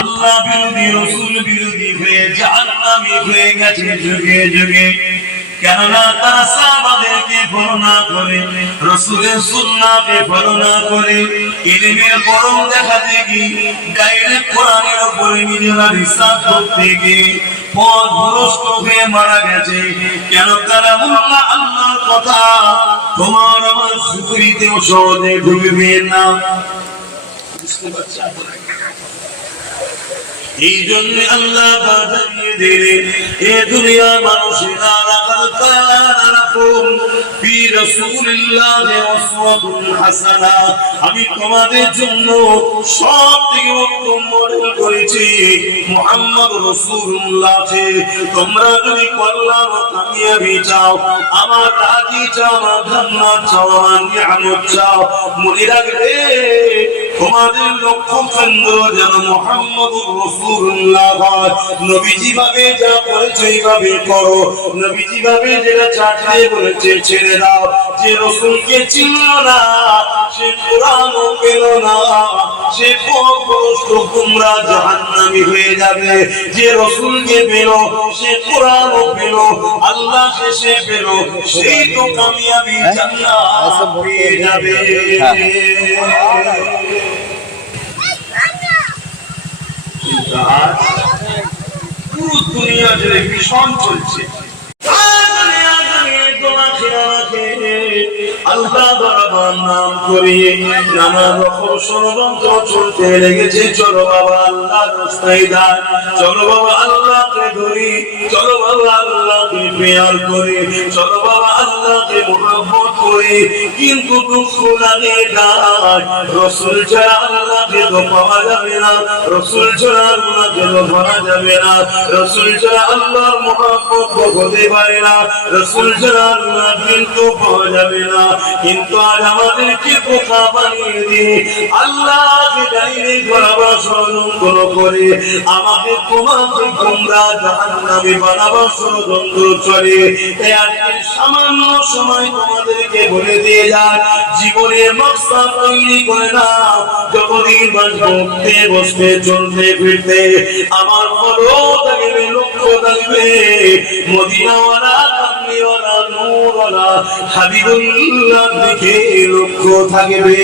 আল্লাহ বিরোধী, রসুল বিরোধী হয়ে জাহান্নামী হয়ে গেছে যুগে যুগে। কেননা তারা সাহাবাদেরকে ফলো করে, রসুলের সুন্নাহকে ফলো করে, ইলমের পরম দেখাতে গিয়ে ডাইরেক্ট কোরআনের উপরে নিজেরা রিসার্চ করতে গিয়ে পথ ভ্রষ্ট হয়ে মারা গেছে। কেন? তারা মোল্লা আল্লাহর কথা তোমার আমার সুপুরিতেও সহজে ঢুকবে না। এই জন্য আল্লাহ আমি তোমাদের জন্য সব থেকে উত্তম মডেল করেছি মুহাম্মদ রাসূলুল্লাহকে। তোমরা যদি কল্যাণ চাও, আমার রাজি চাও, আমার জান্নাত চাও, আমার নিয়ামত চাও, মনে রাখবে তোমাদের লক্ষ্য কেন্দ্র যেন মোহাম্মদ রসুল্লাহ নবীজি ভাবে যা করেছে এইভাবে করো। নবীজি ভাবে যেটা চাটতে বলেছে ছেড়ে দাও। যে রসুলকে চিনল না সে কোরআন পেল না। সে পথভ্রষ্ট গুমরা জাহান্নামী হয়ে যাবে। যে রসুলকে পেল সে কোরআন পেল। আল্লাহ সে পেল সেই তো কামিয়াবি জান্নাত পেয়ে যাবে। কিন্তু আজ দুনিয়া জুড়ে চলছে। আল্লাহ নাম করিয়ে নানা রকম ষড়যন্ত্র চলতে লেগেছে। চলো বাবা আল্লাহ চলো বাবা আল্লাহকে ধরি, চলো বাবা আল্লাহকে পেয়ার করি, চলো বাবা আল্লাহকে মোহাম্মত করি। কিন্তু দুঃখ লাগে রসুল ছাড়া আল্লাহকে তো পাওয়া যাবে না, রসুল ছাড়া আল্লাহকে তো যাবে না, রসুল ছাড়া আল্লাহর মোহাম্মত হতে পারে না, রসুল ছাড়া আল্লাহ কিন্তু পাওয়া যাবে না। কিন্তু আজ আমাদেরকে বানিয়ে আল্লাহকে ডাইরেক্ট করে, আমাকে তোমাকে ষড়যন্ত্র চলে। সামান্য সময় তোমাদেরকে বলে দিয়ে জীবনের তৈরি করে না যতদিন চলতে, ফিরতে, আমার ফলো থাকবে লক্ষ্য থাকবে মদিনাওয়ালা, কামলিওয়ালা, নূরওয়ালা দিকে লক্ষ্য থাকবে।